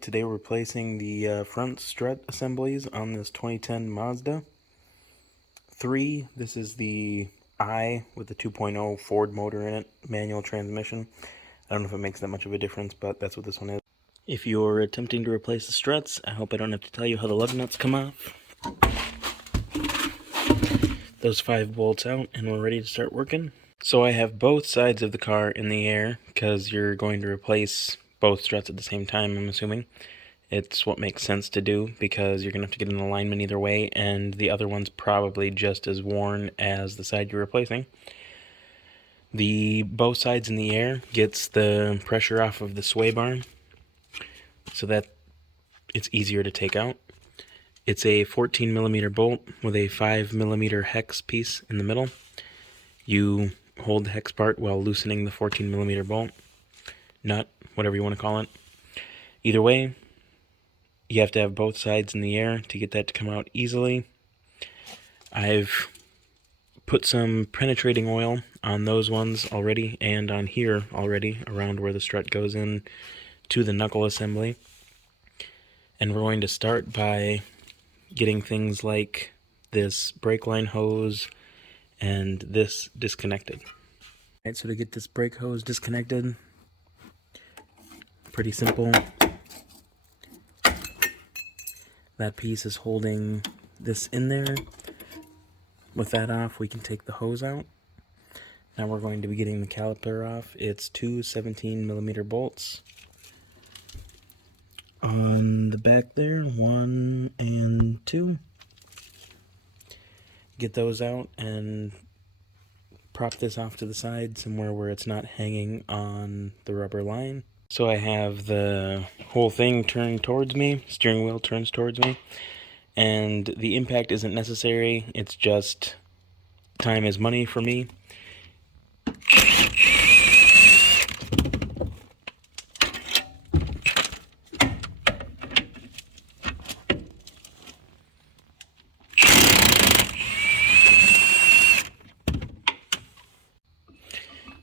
Alright, today we're replacing the front strut assemblies on this 2010 Mazda 3. This is the I with the 2.0 Ford motor in it, manual transmission. I don't know if it makes that much of a difference, but that's what this one is. If you're attempting to replace the struts, I hope I don't have to tell you how the lug nuts come off. Those 5 bolts out, and we're ready to start working. So I have both sides of the car in the air, because you're going to replace both struts at the same time, I'm assuming. It's what makes sense to do, because you're going to have to get an alignment either way, and the other one's probably just as worn as the side you're replacing. The both sides in the air gets the pressure off of the sway bar, so that it's easier to take out. It's a 14mm bolt with a 5mm hex piece in the middle. You hold the hex part while loosening the 14mm bolt, nut, whatever you want to call it. Either way, you have to have both sides in the air to get that to come out easily. I've put some penetrating oil on those ones already, and on here already, around where the strut goes in to the knuckle assembly. And we're going to start by getting things like this brake line hose and this disconnected. Alright, so to get this brake hose disconnected, pretty simple. That piece is holding this in there. With that off, we can take the hose out. Now we're going to be getting the caliper off. It's two 17mm bolts on the back there, 1 and 2. Get those out and prop this off to the side somewhere where it's not hanging on the rubber line. So I have the whole thing turned towards me, steering wheel turns towards me, and the impact isn't necessary, it's just time is money for me.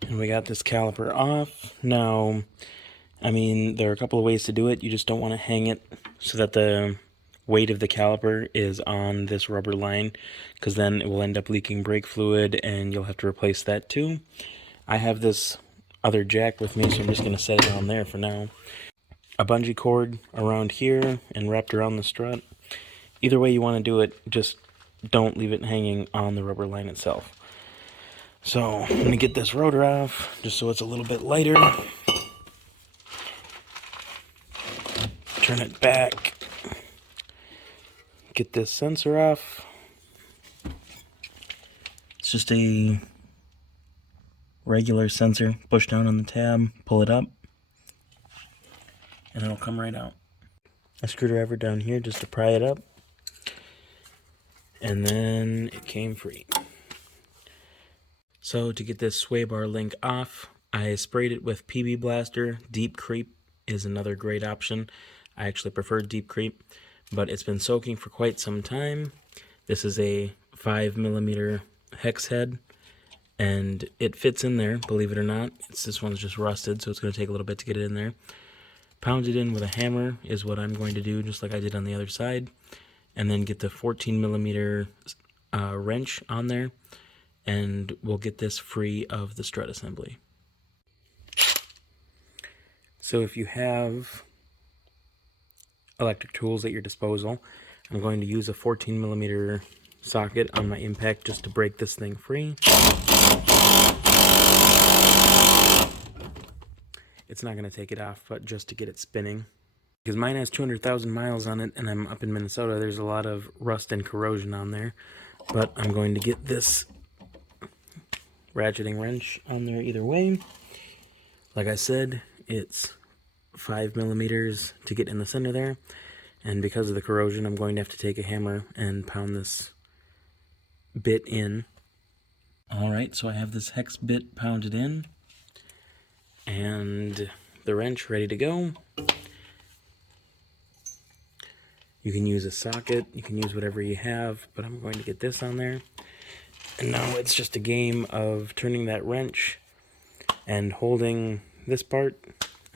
And we got this caliper off. Now, I mean, there are a couple of ways to do it. You just don't want to hang it so that the weight of the caliper is on this rubber line, because then it will end up leaking brake fluid and you'll have to replace that too. I have this other jack with me, so I'm just going to set it on there for now. A bungee cord around here and wrapped around the strut. Either way you want to do it, just don't leave it hanging on the rubber line itself. So I'm going to get this rotor off, just so it's a little bit lighter. Turn it back. Get this sensor off. It's just a regular sensor. Push down on the tab, pull it up, and it'll come right out. A screwdriver down here just to pry it up. And then it came free. So to get this sway bar link off, I sprayed it with PB Blaster. Deep Creep is another great option. I actually prefer Deep Creep, but it's been soaking for quite some time. This is a 5mm hex head, and it fits in there, believe it or not. This one's just rusted, so it's going to take a little bit to get it in there. Pound it in with a hammer is what I'm going to do, just like I did on the other side, and then get the 14mm wrench on there, and we'll get this free of the strut assembly. So if you have electric tools at your disposal, I'm going to use a 14mm socket on my impact just to break this thing free. It's not going to take it off, but just to get it spinning. Because mine has 200,000 miles on it, and I'm up in Minnesota, there's a lot of rust and corrosion on there. But I'm going to get this ratcheting wrench on there either way. Like I said, it's 5mm to get in the center there, and because of the corrosion, I'm going to have to take a hammer and pound this bit in. Alright, so I have this hex bit pounded in, and the wrench ready to go. You can use a socket, you can use whatever you have, but I'm going to get this on there. And now it's just a game of turning that wrench and holding this part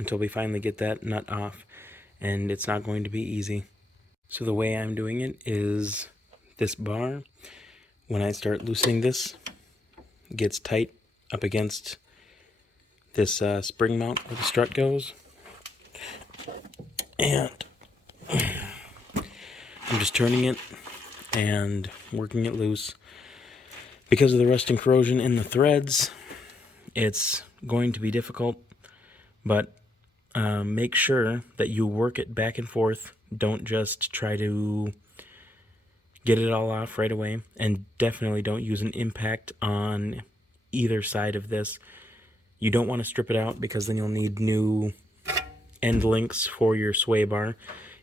until we finally get that nut off. and it's not going to be easy. So the way I'm doing it is this bar, when I start loosening this, gets tight up against this spring mount where the strut goes, and I'm just turning it and working it loose. Because of the rust and corrosion in the threads, it's going to be difficult, but make sure that you work it back and forth. Don't just try to get it all off right away, and definitely don't use an impact on either side of this. You don't want to strip it out because then you'll need new end links for your sway bar.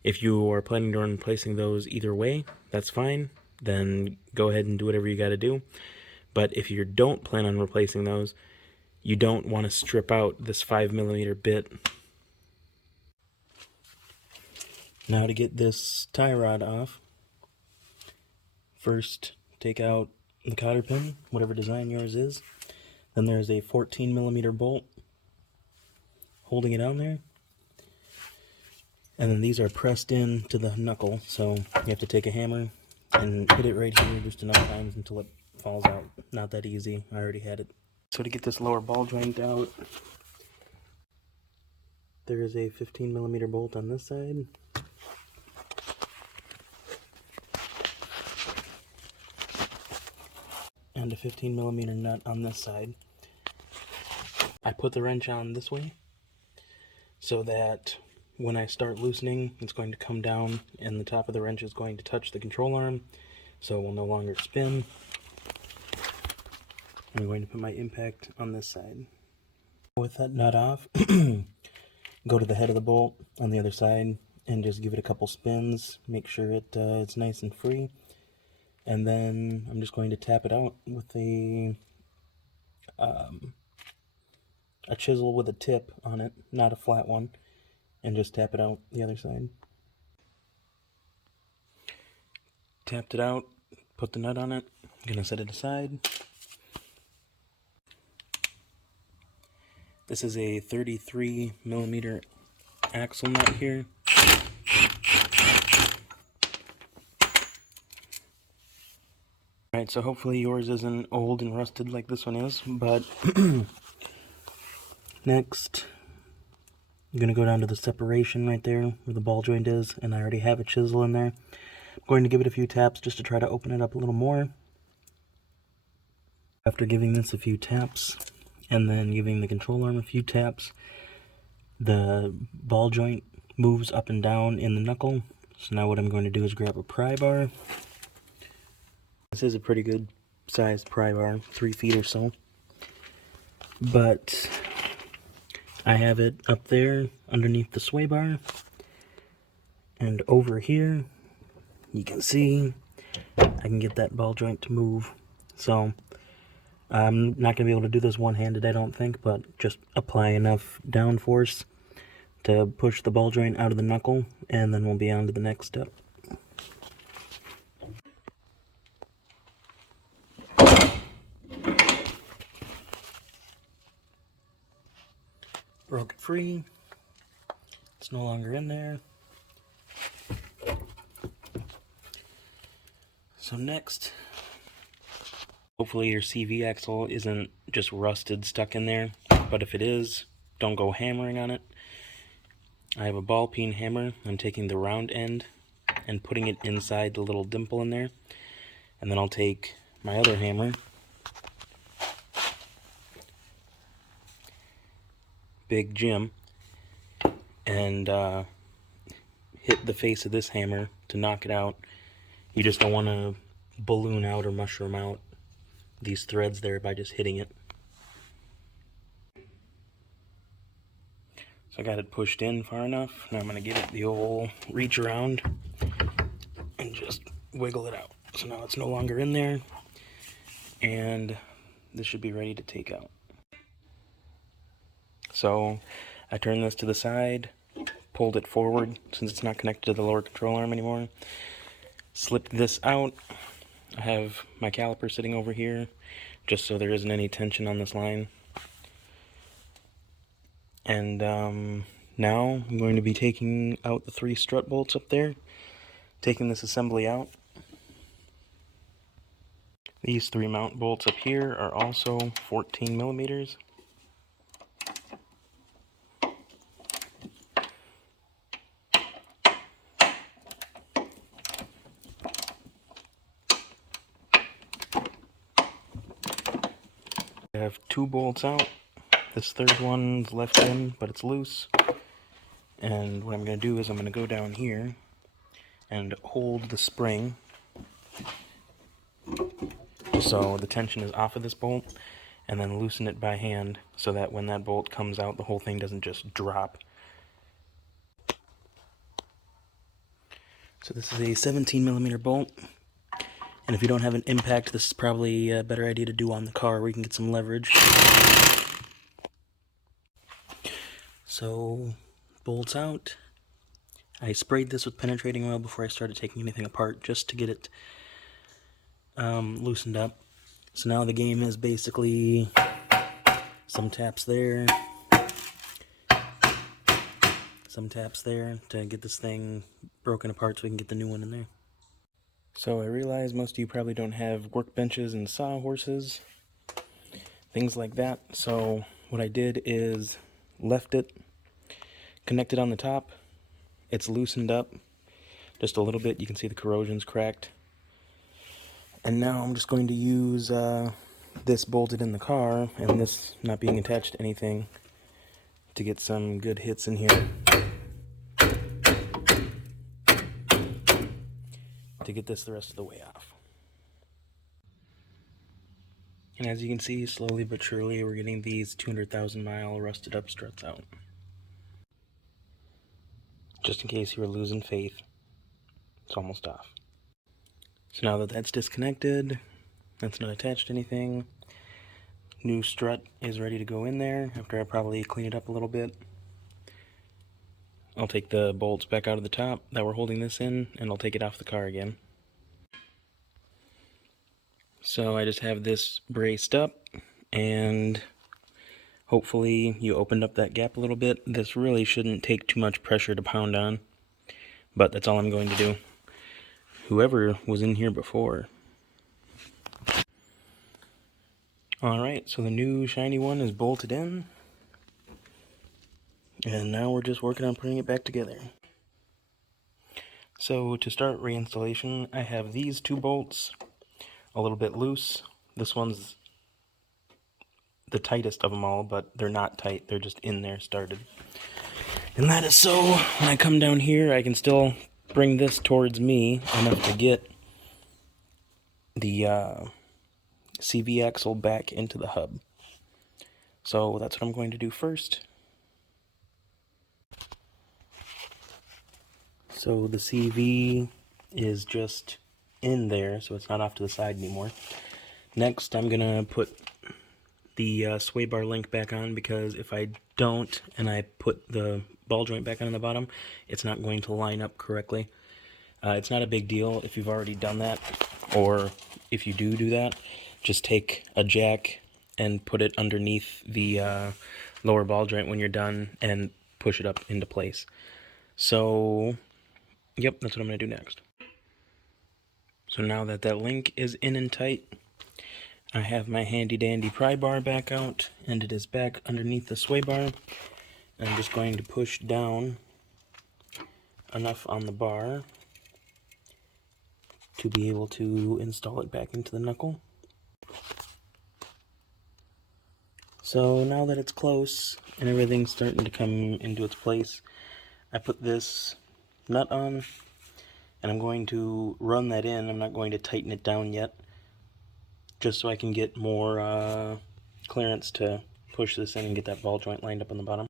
If you are planning on replacing those either way, that's fine. Then go ahead and do whatever you got to do. But if you don't plan on replacing those, you don't want to strip out this 5mm bit. Now to get this tie rod off, first take out the cotter pin, whatever design yours is. Then there's a 14mm bolt holding it on there. And then these are pressed in to the knuckle, so you have to take a hammer and hit it right here just enough times until it falls out. Not that easy, I already had it. So to get this lower ball joint out, there is a 15mm bolt on this side. And a 15mm nut on this side. I put the wrench on this way so that when I start loosening, it's going to come down and the top of the wrench is going to touch the control arm, so it will no longer spin. I'm going to put my impact on this side. With that nut off, go to the head of the bolt on the other side and just give it a couple spins. Make sure it's nice and free. And then I'm just going to tap it out with a chisel with a tip on it, not a flat one, and just tap it out the other side. Tapped it out, put the nut on it, I'm gonna set it aside. This is a 33mm axle nut here. Alright, so hopefully yours isn't old and rusted like this one is, but next I'm going to go down to the separation right there where the ball joint is, and I already have a chisel in there. I'm going to give it a few taps just to try to open it up a little more. After giving this a few taps, and then giving the control arm a few taps, the ball joint moves up and down in the knuckle. So now what I'm going to do is grab a pry bar. This is a pretty good sized pry bar, 3 feet or so. But I have it up there underneath the sway bar. And over here, you can see I can get that ball joint to move. So I'm not going to be able to do this one-handed, I don't think, but just apply enough downforce to push the ball joint out of the knuckle, and then we'll be on to the next step. Broke it free. It's no longer in there. So next, hopefully your CV axle isn't just rusted stuck in there, but if it is, don't go hammering on it. I have a ball peen hammer. I'm taking the round end and putting it inside the little dimple in there, and then I'll take my other hammer, Big Jim, and hit the face of this hammer to knock it out. You just don't want to balloon out or mushroom out these threads there by just hitting it. So I got it pushed in far enough. Now I'm going to give it the old reach around and just wiggle it out. So now it's no longer in there, and this should be ready to take out. So I turned this to the side, pulled it forward since it's not connected to the lower control arm anymore, slipped this out. I have my caliper sitting over here just so there isn't any tension on this line. And Now I'm going to be taking out the 3 strut bolts up there, taking this assembly out. These 3 mount bolts up here are also 14 millimeters. I have 2 bolts out. This third one's left in, but it's loose. And what I'm going to do is I'm going to go down here and hold the spring so the tension is off of this bolt, and then loosen it by hand so that when that bolt comes out, the whole thing doesn't just drop. So this is a 17 millimeter bolt, and if you don't have an impact, this is probably a better idea to do on the car where you can get some leverage. So, bolts out. I sprayed this with penetrating oil before I started taking anything apart, just to get it loosened up. So now the game is basically some taps there, some taps there to get this thing broken apart so we can get the new one in there. So I realize most of you probably don't have workbenches and sawhorses, things like that. So what I did is left it connected on the top. It's loosened up just a little bit. You can see the corrosion's cracked. And now I'm just going to use this bolted in the car and this not being attached to anything to get some good hits in here. To get this the rest of the way off. And as you can see, slowly but surely we're getting these 200,000 mile rusted up struts out. Just in case you were losing faith, it's almost off. So now that that's disconnected, that's not attached to anything, new strut is ready to go in there after I probably clean it up a little bit. I'll take the bolts back out of the top that we're holding this in, and I'll take it off the car again. So I just have this braced up, and hopefully you opened up that gap a little bit. This really shouldn't take too much pressure to pound on, but that's all I'm going to do. Whoever was in here before. Alright, so the new shiny one is bolted in, and now we're just working on putting it back together. So to start reinstallation, I have these 2 bolts a little bit loose. This one's the tightest of them all, but they're not tight, they're just in there started. And that is so when I come down here, I can still bring this towards me enough to get the CV axle back into the hub. So that's what I'm going to do first. So the CV is just in there, so it's not off to the side anymore. Next, I'm going to put the sway bar link back on, because if I don't and I put the ball joint back on the bottom, it's not going to line up correctly. It's not a big deal if you've already done that, or if you do that, just take a jack and put it underneath the lower ball joint when you're done and push it up into place. So, yep, that's what I'm going to do next. So now that that link is in and tight, I have my handy dandy pry bar back out, and it is back underneath the sway bar. I'm just going to push down enough on the bar to be able to install it back into the knuckle. So now that it's close and everything's starting to come into its place, I put this nut on, and I'm going to run that in. I'm not going to tighten it down yet, just so I can get more clearance to push this in and get that ball joint lined up on the bottom.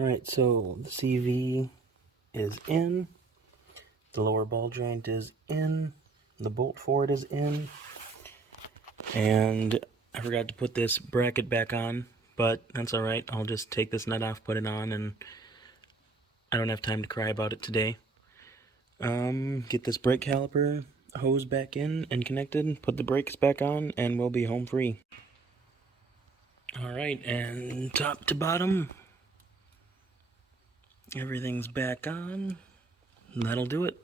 Alright, so the CV is in, the lower ball joint is in, the bolt for it is in, and I forgot to put this bracket back on, but that's alright. I'll just take this nut off, put it on, and I don't have time to cry about it today. Get this brake caliper hose back in and connected, put the brakes back on, and we'll be home free. Alright, and top to bottom, everything's back on. That'll do it.